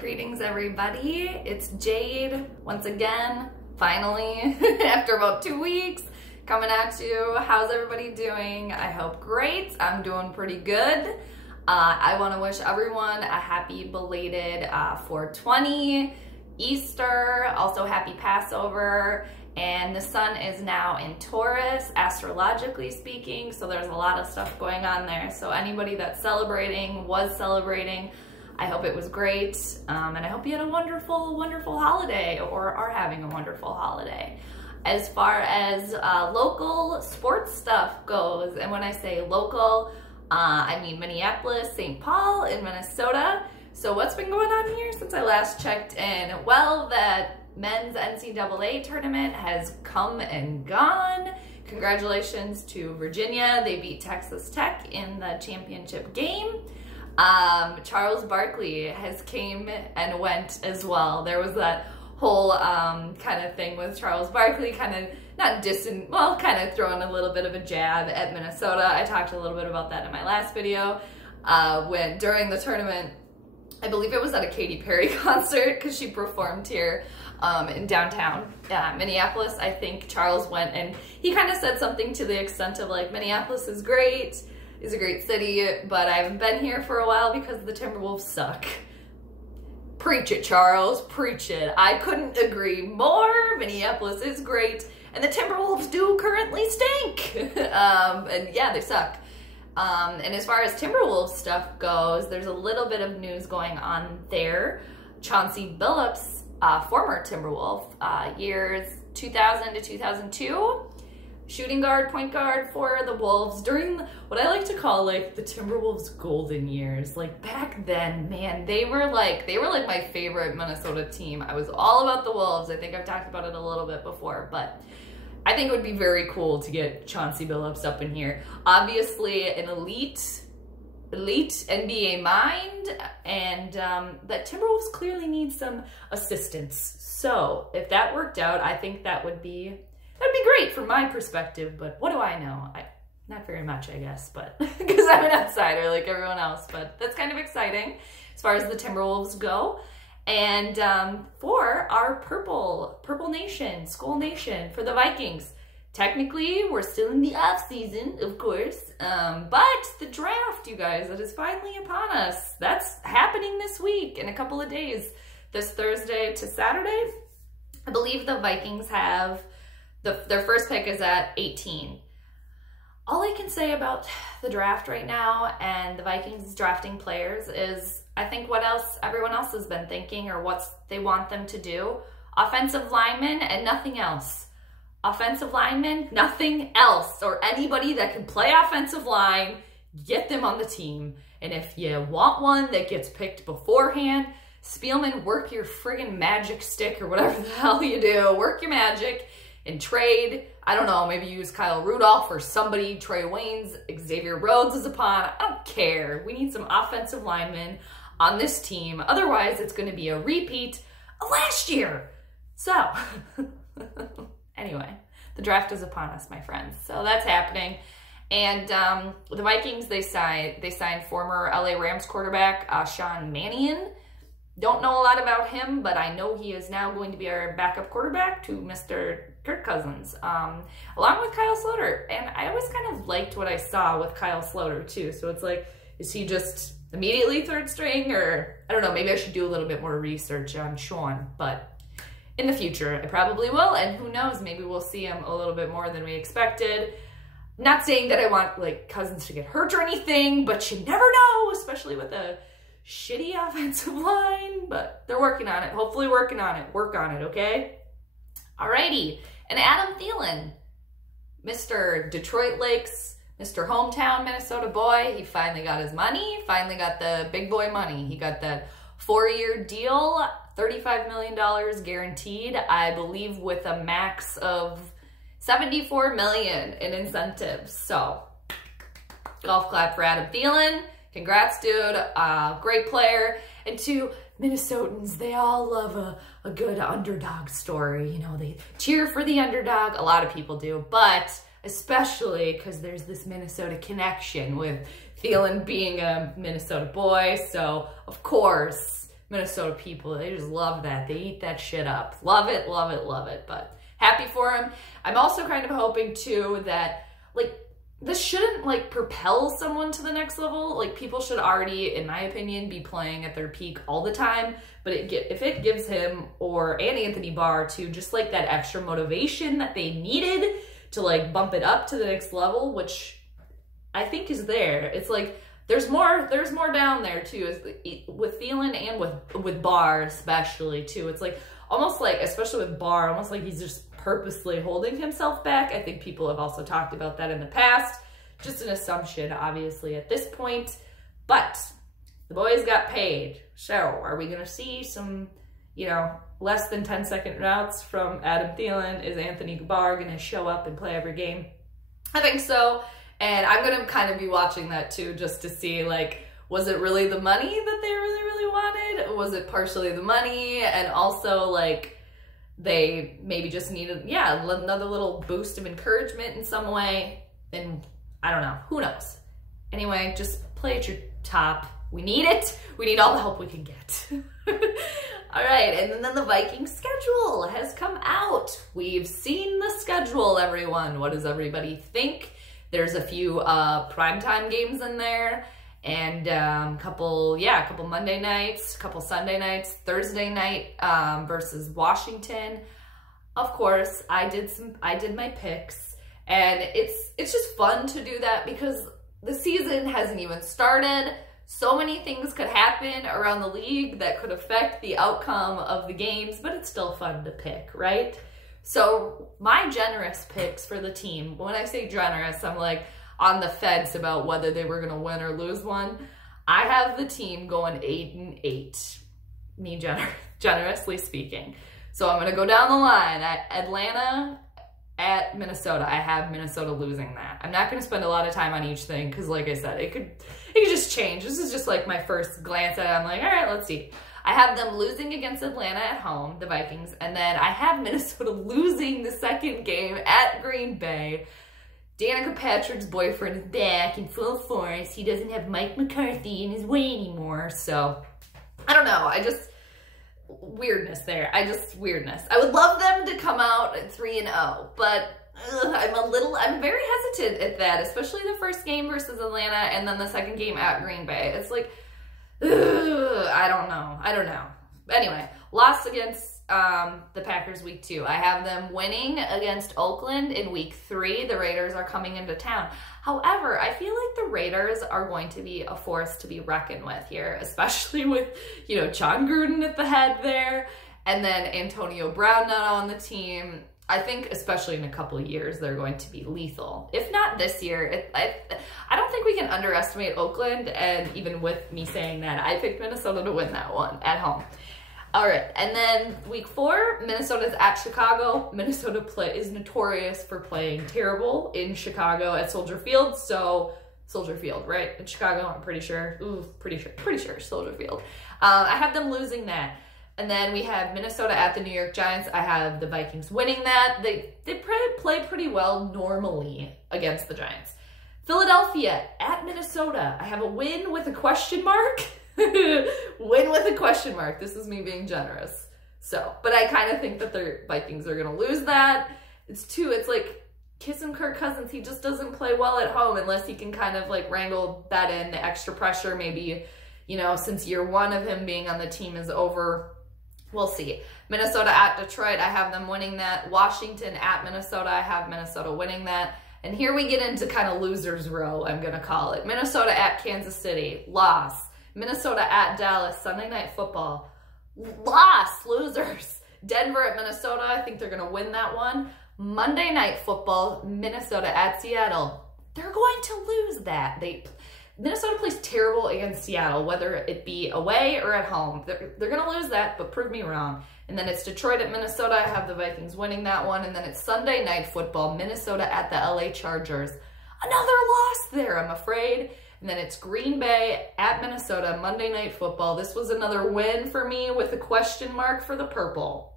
Greetings everybody, it's Jade once again, finally, after about 2 weeks, coming at you. How's everybody doing? I hope great. I'm doing pretty good. I want to wish everyone a happy belated 420, Easter, also happy Passover, and the sun is now in Taurus, astrologically speaking, so there's a lot of stuff going on there. So anybody that's celebrating, was celebrating, I hope it was great, and I hope you had a wonderful, wonderful holiday, or are having a wonderful holiday. As far as local sports stuff goes, and when I say local, I mean Minneapolis, St. Paul, and Minnesota. So what's been going on here since I last checked in? Well, that men's NCAA tournament has come and gone. Congratulations to Virginia. They beat Texas Tech in the championship game. Charles Barkley has came and went as well. There was that whole kind of thing with Charles Barkley, kind of not dissing, well, kind of throwing a little bit of a jab at Minnesota. I talked a little bit about that in my last video. When during the tournament, I believe it was at a Katy Perry concert because she performed here in downtown Minneapolis. I think Charles went and he kind of said something to the extent of like, Minneapolis is great. Is a great city, but I haven't been here for a while because the Timberwolves suck. Preach it, Charles, preach it. I couldn't agree more. Minneapolis is great, and the Timberwolves do currently stink. And yeah, they suck. And as far as Timberwolves stuff goes, there's a little bit of news going on there. Chauncey Billups, former Timberwolf, years 2000 to 2002, shooting guard, point guard for the Wolves during what I like to call like the Timberwolves golden years. Like back then, man, they were like my favorite Minnesota team. I was all about the Wolves. I think I've talked about it a little bit before, but I think it would be very cool to get Chauncey Billups up in here. Obviously an elite NBA mind, and that Timberwolves clearly need some assistance. So if that worked out, I think that'd be great from my perspective, but what do I know? Not very much, I guess, but because I'm an outsider like everyone else, but that's kind of exciting as far as the Timberwolves go. And for our Purple Nation, Skol Nation, for the Vikings, technically we're still in the off season, of course, but the draft, you guys, that is finally upon us. That's happening this week in a couple of days, this Thursday to Saturday. I believe the Vikings have their first pick is at 18. All I can say about the draft right now and the Vikings drafting players is I think what else everyone else has been thinking or what they want them to do. Offensive linemen and nothing else. Offensive linemen, nothing else. Or anybody that can play offensive line, get them on the team. And if you want one that gets picked beforehand, Spielman, work your friggin' magic stick or whatever the hell you do. Work your magic. And trade, I don't know, maybe use Kyle Rudolph or somebody, Trey Waynes, Xavier Rhodes is upon. I don't care. We need some offensive linemen on this team. Otherwise, it's going to be a repeat of last year. So, anyway, the draft is upon us, my friends. So that's happening. And the Vikings, they signed former LA Rams quarterback Sean Mannion. Don't know a lot about him, but I know he is now going to be our backup quarterback to Mr. Kirk Cousins, along with Kyle Sloter. And I always kind of liked what I saw with Kyle Sloter too. So it's like, is he just immediately third string, or I don't know, maybe I should do a little bit more research on Sean, but in the future I probably will. And who knows, maybe we'll see him a little bit more than we expected. Not saying that I want like Cousins to get hurt or anything, but you never know, especially with a shitty offensive line, but they're working on it. Hopefully working on it. Work on it, okay? Alrighty. And Adam Thielen, Mr. Detroit Lakes, Mr. Hometown Minnesota boy, he finally got his money, finally got the big boy money. He got that 4-year deal, $35 million guaranteed, I believe with a max of $74 million in incentives. So, golf clap for Adam Thielen. Congrats, dude. Great player. And to Minnesotans, they all love a good underdog story. You know, they cheer for the underdog. A lot of people do, but especially because there's this Minnesota connection with Thielen being a Minnesota boy. So, of course, Minnesota people, they just love that. They eat that shit up. Love it, love it, love it. But happy for him. I'm also kind of hoping too that, like, this shouldn't, like, propel someone to the next level. Like, people should already, in my opinion, be playing at their peak all the time. But if it gives him and Anthony Barr to just, like, that extra motivation that they needed to, like, bump it up to the next level, which I think is there. It's like, there's more down there too, with Thielen and with Barr especially too. It's like, almost like, especially with Barr, almost like he's just purposely holding himself back. I think people have also talked about that in the past. Just an assumption, obviously, at this point. But the boys got paid. So are we going to see some, you know, less than 10-second routes from Adam Thielen? Is Anthony Barr going to show up and play every game? I think so. And I'm going to kind of be watching that too, just to see, like, was it really the money that they really wanted? Was it partially the money? And also, like, they maybe just needed, yeah, another little boost of encouragement in some way. And I don't know. Who knows? Anyway, just play at your top. We need it. We need all the help we can get. All right, and then the Vikings schedule has come out. We've seen the schedule, everyone. What does everybody think? There's a few primetime games in there, and couple Monday nights, couple Sunday nights, Thursday night versus Washington. Of course, I did my picks, and it's just fun to do that because the season hasn't even started. So many things could happen around the league that could affect the outcome of the games, but it's still fun to pick, right? So my generous picks for the team, when I say generous, I'm like on the fence about whether they were going to win or lose one. I have the team going 8-8, me generously speaking. So I'm going to go down the line at Atlanta, at Minnesota. I have Minnesota losing that. I'm not going to spend a lot of time on each thing because, like I said, it could just change. This is just like my first glance at it. I'm like, all right, let's see. I have them losing against Atlanta at home, the Vikings, and then I have Minnesota losing the second game at Green Bay. Danica Patrick's boyfriend is back in full force. He doesn't have Mike McCarthy in his way anymore, so I don't know. Weirdness there. Weirdness. I would love them to come out at 3-0, but I'm very hesitant at that, especially the first game versus Atlanta and then the second game at Green Bay. It's like, I don't know. Anyway, lost against the Packers week 2. I have them winning against Oakland in week 3. The Raiders are coming into town. However, I feel like the Raiders are going to be a force to be reckoned with here, especially with, you know, John Gruden at the head there, and then Antonio Brown not on the team. I think, especially in a couple of years, they're going to be lethal. If not this year, I don't think we can underestimate Oakland, and even with me saying that, I picked Minnesota to win that one at home. All right, and then week 4, Minnesota's at Chicago. Minnesota is notorious for playing terrible in Chicago at Soldier Field, so Soldier Field, right? In Chicago, I'm pretty sure. Pretty sure Soldier Field. I have them losing that. And then we have Minnesota at the New York Giants. I have the Vikings winning that. They play pretty well normally against the Giants. Philadelphia at Minnesota. I have a win with a question mark. Win with a question mark. This is me being generous. So, but I kind of think that the Vikings are going to lose that. It's like kissing Kirk Cousins. He just doesn't play well at home unless he can kind of like wrangle that in, the extra pressure. Maybe, you know, since year 1 of him being on the team is over. We'll see. Minnesota at Detroit, I have them winning that. Washington at Minnesota, I have Minnesota winning that. And here we get into kind of loser's row, I'm going to call it. Minnesota at Kansas City, loss. Minnesota at Dallas, Sunday Night Football, loss, losers. Denver at Minnesota, I think they're going to win that one. Monday Night Football, Minnesota at Seattle, they're going to lose that. Minnesota plays terrible against Seattle, whether it be away or at home. They're going to lose that, but prove me wrong. And then it's Detroit at Minnesota. I have the Vikings winning that one. And then it's Sunday Night Football, Minnesota at the LA Chargers. Another loss there, I'm afraid. And then it's Green Bay at Minnesota, Monday Night Football. This was another win for me with a question mark for the purple.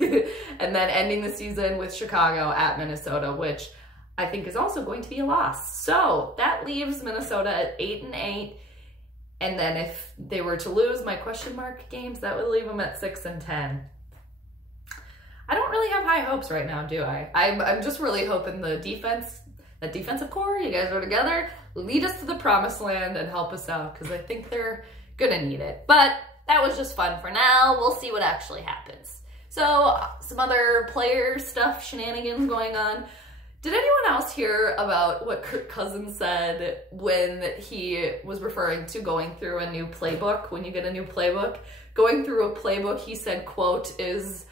And then ending the season with Chicago at Minnesota, which I think is also going to be a loss. So that leaves Minnesota at 8-8. And then if they were to lose my question mark games, that would leave them at 6 and 10. I don't really have high hopes right now, do I? I'm just really hoping the defense, that defensive core, you guys are together, lead us to the promised land and help us out, because I think they're gonna need it. But that was just fun for now. We'll see what actually happens. So some other player stuff, shenanigans going on. Did anyone else hear about what Kirk Cousins said when he was referring to going through a new playbook? When you get a new playbook, going through a playbook, he said, quote, is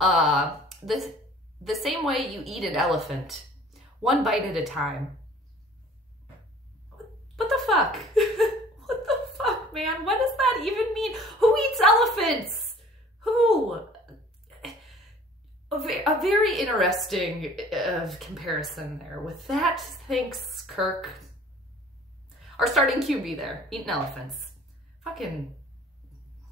the same way you eat an elephant, one bite at a time. What the fuck? What the fuck, man? What does that even mean? Who eats elephants? Who? A very interesting comparison there. With that, thanks, Kirk. Our starting QB there, eating elephants. Fucking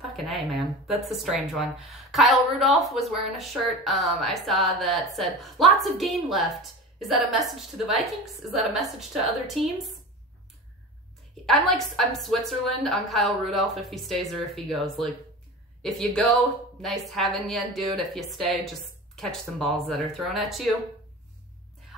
A, man. That's a strange one. Kyle Rudolph was wearing a shirt I saw that said, lots of game left. Is that a message to the Vikings? Is that a message to other teams? I'm Switzerland on Kyle Rudolph if he stays or if he goes. Like, if you go, nice having you, dude. If you stay, just catch some balls that are thrown at you.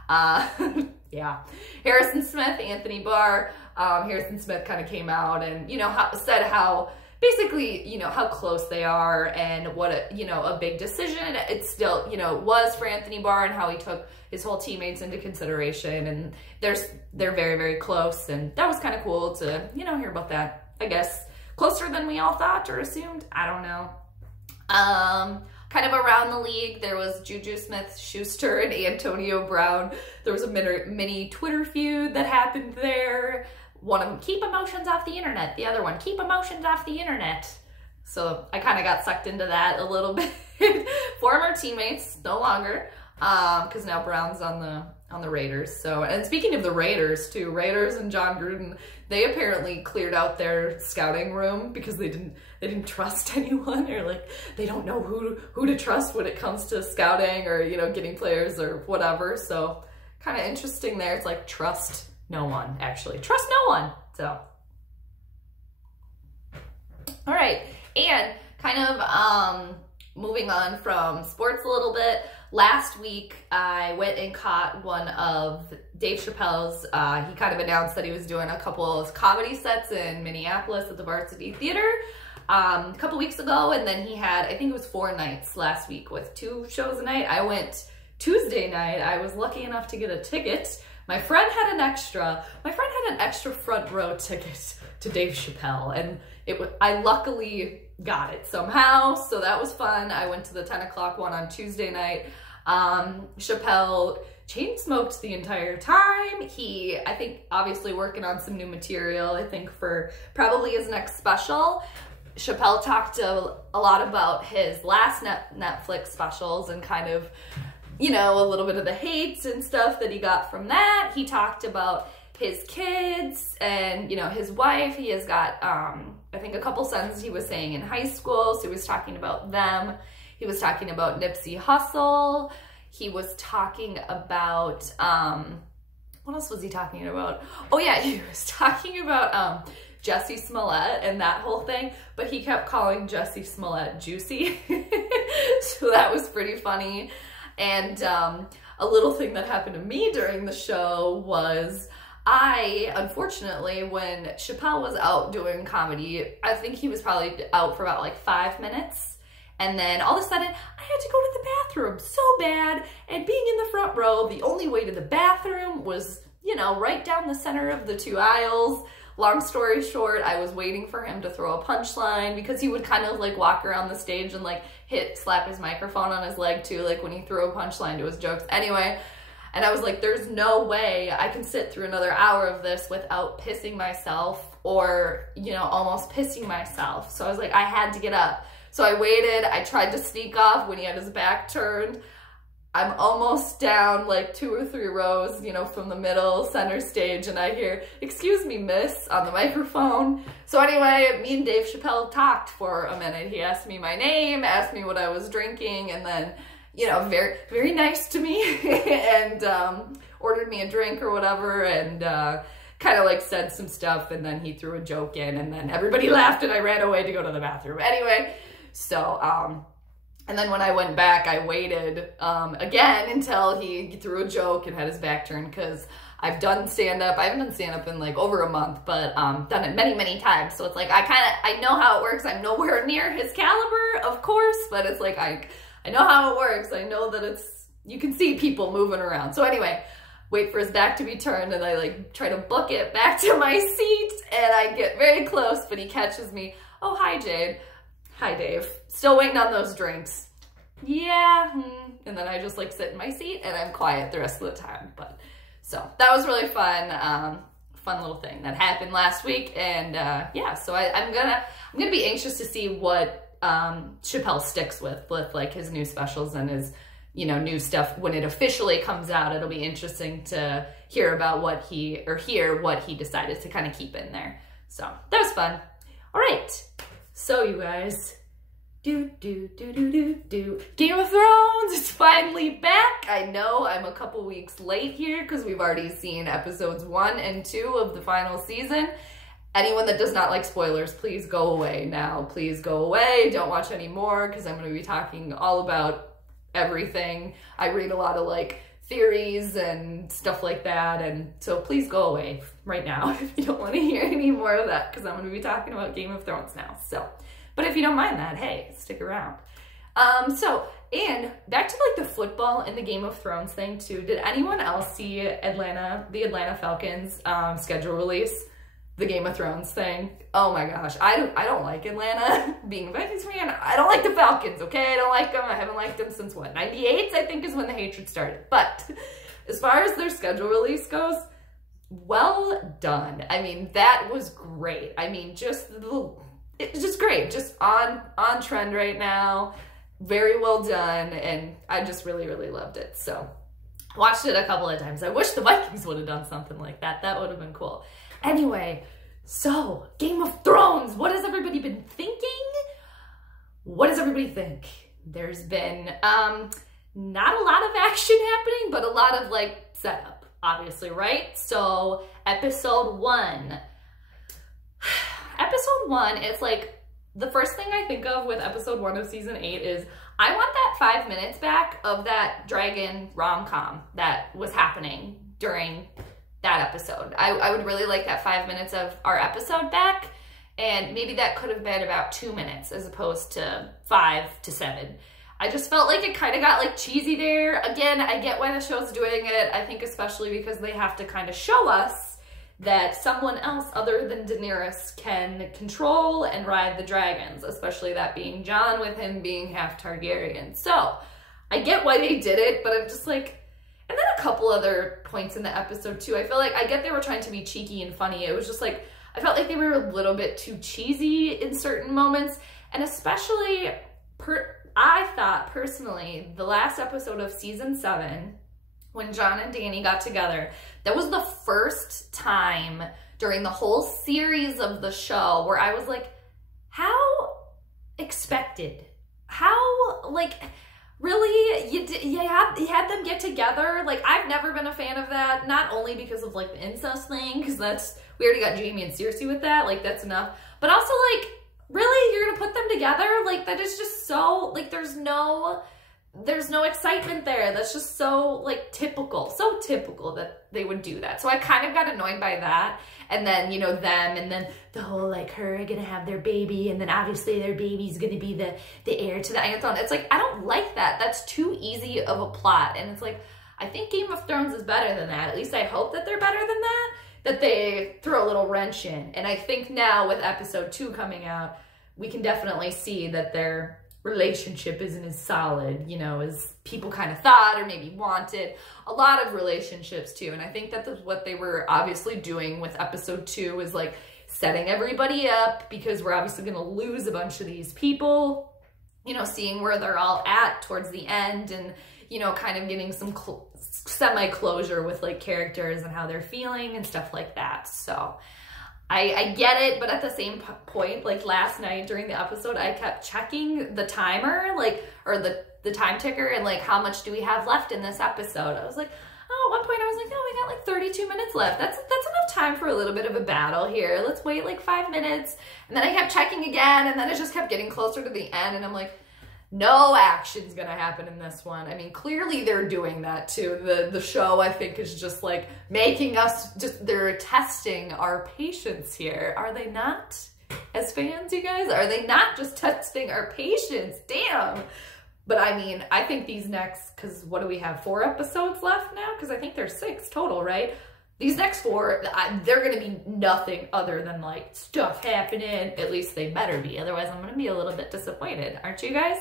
Yeah. Harrison Smith, Anthony Barr. Harrison Smith kind of came out and, you know, said how basically, you know, how close they are and what a, you know, a big decision it still, you know, was for Anthony Barr, and how he took his whole teammates into consideration, and they're very, very close, and that was kind of cool to, you know, hear about that. I guess closer than we all thought or assumed. I don't know. Kind of around the league, there was Juju Smith-Schuster and Antonio Brown. There was a mini Twitter feud that happened there. One of them, keep emotions off the internet. The other one, keep emotions off the internet. So I kind of got sucked into that a little bit. Former teammates, no longer, because now Brown's on the Raiders. So, and speaking of the Raiders too, Raiders and John Gruden, they apparently cleared out their scouting room because they didn't trust anyone, or like they don't know who to trust when it comes to scouting or, you know, getting players or whatever. So kind of interesting there. It's like trust no one, actually. Trust no one. So, all right. And kind of moving on from sports a little bit, last week I went and caught one of Dave Chappelle's, he kind of announced that he was doing a couple of comedy sets in Minneapolis at the Varsity Theater a couple weeks ago, and then he had, I think it was 4 nights last week with 2 shows a night. I went Tuesday night. I was lucky enough to get a ticket. My friend had an extra front row ticket to Dave Chappelle, and I luckily got it somehow, so that was fun. I went to the 10 o'clock one on Tuesday night. Chappelle chain smoked the entire time. I think obviously working on some new material, I think for probably his next special. Chappelle talked a lot about his last Netflix specials and kind of, you know, a little bit of the hates and stuff that he got from that. He talked about his kids and, you know, his wife. He has got, I think a couple sons he was saying in high school, so he was talking about them. He was talking about Nipsey Hussle. He was talking about, what else was he talking about? Oh yeah, he was talking about Jussie Smollett and that whole thing, but he kept calling Jussie Smollett Juicy. So that was pretty funny. And a little thing that happened to me during the show was unfortunately, when Chappelle was out doing comedy, I think he was probably out for about like 5 minutes. And then all of a sudden, I had to go to the bathroom so bad. And being in the front row, the only way to the bathroom was, you know, right down the center of the 2 aisles. Long story short, I was waiting for him to throw a punchline because he would kind of like walk around the stage and like slap his microphone on his leg too, like when he threw a punchline to his jokes. Anyway, and I was like, there's no way I can sit through another hour of this without pissing myself or, you know, almost pissing myself. So I was like, I had to get up. So I waited. I tried to sneak off when he had his back turned. I'm almost down like 2 or 3 rows, you know, from the middle center stage, and I hear, "Excuse me, miss," on the microphone. So anyway, me and Dave Chappelle talked for a minute. He asked me my name, asked me what I was drinking, and then, you know, very, very nice to me, and ordered me a drink or whatever, and kind of like said some stuff, and then he threw a joke in, and then everybody laughed and I ran away to go to the bathroom. Anyway, so, and then when I went back, I waited again until he threw a joke and had his back turned, because I've done stand-up. I haven't done stand-up in like over a month, but done it many, many times. So it's like, I know how it works. I'm nowhere near his caliber, of course, but it's like, I know how it works. I know that you can see people moving around. So anyway, wait for his back to be turned, and I like try to book it back to my seat, and I get very close, but he catches me. Oh, hi, Jade. Hi, Dave. Still waiting on those drinks. Yeah. And then I just like sit in my seat and I'm quiet the rest of the time. But so that was really fun. Fun little thing that happened last week. And yeah, so I'm gonna be anxious to see what Chappelle sticks with like his new specials and his, you know, new stuff when it officially comes out. It'll be interesting to hear about hear what he decided to kind of keep in there. So that was fun. All right. So you guys, Game of Thrones is finally back. I know I'm a couple weeks late here because we've already seen episodes 1 and 2 of the final season. Anyone that does not like spoilers, please go away now. Please go away. Don't watch any more, because I'm going to be talking all about everything. I read a lot of like theories and stuff like that, and so please go away right now if you don't want to hear any more of that, because I'm going to be talking about Game of Thrones now. So, but if you don't mind that, hey, stick around. And back to like the football and the Game of Thrones thing too. Did anyone else see the Atlanta Falcons schedule release? The Game of Thrones thing. Oh my gosh, I don't like Atlanta. Being a Vikings fan, I don't like the Falcons, okay? I don't like them. I haven't liked them since what, 98, I think is when the hatred started. But as far as their schedule release goes, well done. I mean, that was great. I mean, it's just great. Just on trend right now. Very well done, and I just really, really loved it. So watched it a couple of times. I wish the Vikings would have done something like that. That would have been cool. Anyway, so Game of Thrones, what has everybody been thinking? What does everybody think? There's been not a lot of action happening, but a lot of like setup, obviously, right? So episode 1. Episode 1, it's like the first thing I think of with episode 1 of season 8 is I want that 5 minutes back of that dragon rom-com that was happening during that episode. I would really like that 5 minutes of our episode back, and maybe that could have been about 2 minutes as opposed to 5 to 7. I just felt like it kind of got like cheesy there. Again, I get why the show's doing it. I think especially because they have to kind of show us that someone else other than Daenerys can control and ride the dragons, especially that being Jon, with him being half Targaryen. So I get why they did it, but I'm just like, and then a couple other points in the episode too. I feel like, I get they were trying to be cheeky and funny. It was just like, I felt like they were a little bit too cheesy in certain moments. And especially, I thought personally, the last episode of season 7, when Jon and Dany got together, that was the first time during the whole series of the show where I was like, how expected? How, like, really, you had them get together? Like, I've never been a fan of that, not only because of like the incest thing, because we already got Jaime and Cersei with that, like that's enough, but also like, really, you're gonna put them together? Like, that is just so, like, there's no excitement there. That's just so like typical that they would do that. So I kind of got annoyed by that. And then, you know, them, and then the whole like her gonna have their baby, and then obviously their baby's gonna be the heir to the Iron Throne. It's like, I don't like that. That's too easy of a plot. And it's like, I think Game of Thrones is better than that. At least I hope that they're better than that they throw a little wrench in. And I think now with episode 2 coming out, we can definitely see that their relationship isn't as solid, you know, as people kind of thought or maybe wanted. A lot of relationships too. And I think that's what they were obviously doing with episode 2, is like setting everybody up, because we're obviously going to lose a bunch of these people, you know, seeing where they're all at towards the end, and, you know, kind of getting some semi-closure with like characters and how they're feeling and stuff like that. So I get it, but at the same point, like last night during the episode, I kept checking the timer, like, or the time ticker, and like, how much do we have left in this episode? I was like, oh, at one point I was like, oh, we got like 32 minutes left. That's enough time for a little bit of a battle here. Let's wait like 5 minutes. And then I kept checking again, and then it just kept getting closer to the end, and I'm like, no action's gonna happen in this one. I mean, clearly they're doing that too. The show, I think, is just like making us they're testing our patience here. Are they not? As fans, you guys, are they not just testing our patience? Damn. But I mean, I think these next, because what do we have, 4 episodes left now? Because I think there's 6 total, right? These next 4, they're going to be nothing other than like stuff happening. At least they better be. Otherwise, I'm going to be a little bit disappointed. Aren't you guys?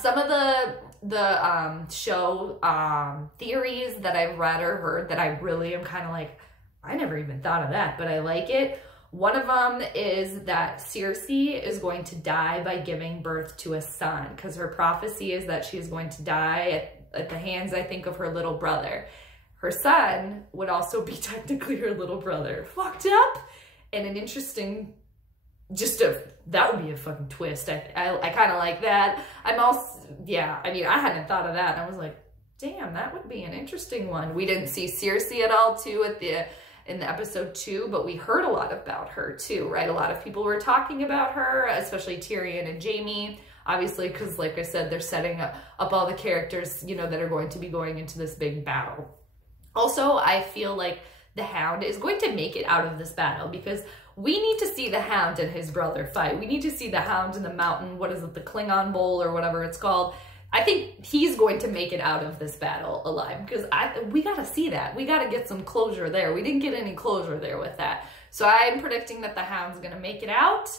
Some of the show theories that I've read or heard that I really am kind of like, I never even thought of that, but I like it. One of them is that Circe is going to die by giving birth to a son, because her prophecy is that she is going to die at the hands, I think, of her little brother. Her son would also be technically her little brother. Fucked up? And an interesting, that would be a fucking twist. I kind of like that. I'm also, yeah, I mean, I hadn't thought of that. And I was like, damn, that would be an interesting one. We didn't see Circe at all, too, in the episode 2, but we heard a lot about her too, right? A lot of people were talking about her, especially Tyrion and Jaime, obviously, because like I said, they're setting up all the characters, you know, that are going to be going into this big battle. Also, I feel like the Hound is going to make it out of this battle, because we need to see the Hound and his brother fight. We need to see the Hound in the mountain, what is it, the Klingon Bowl or whatever it's called. I think he's going to make it out of this battle alive, because we got to see that. We got to get some closure there. We didn't get any closure there with that. So I'm predicting that the Hound's going to make it out.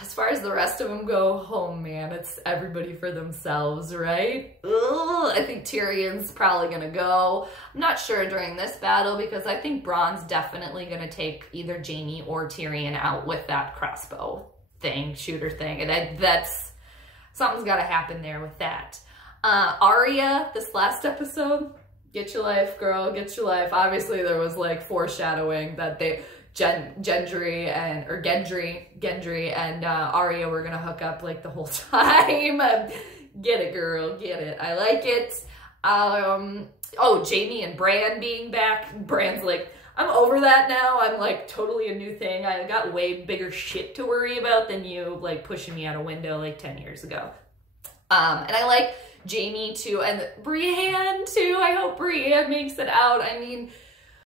As far as the rest of them go, oh man, it's everybody for themselves, right? Ugh, I think Tyrion's probably going to go. I'm not sure during this battle, because I think Bronn's definitely going to take either Jaime or Tyrion out with that crossbow thing, shooter thing. And that's... something's got to happen there with that. Arya, this last episode, get your life, girl, get your life. Obviously, there was like foreshadowing that Gendry and Arya were gonna hook up like the whole time. Get it, girl, get it. I like it. Oh, Jaime and Bran being back. Bran's like, I'm over that now. I'm like totally a new thing. I got way bigger shit to worry about than you like pushing me out a window like 10 years ago. And I like Jaime too, and Brienne too. I hope Brienne makes it out. I mean,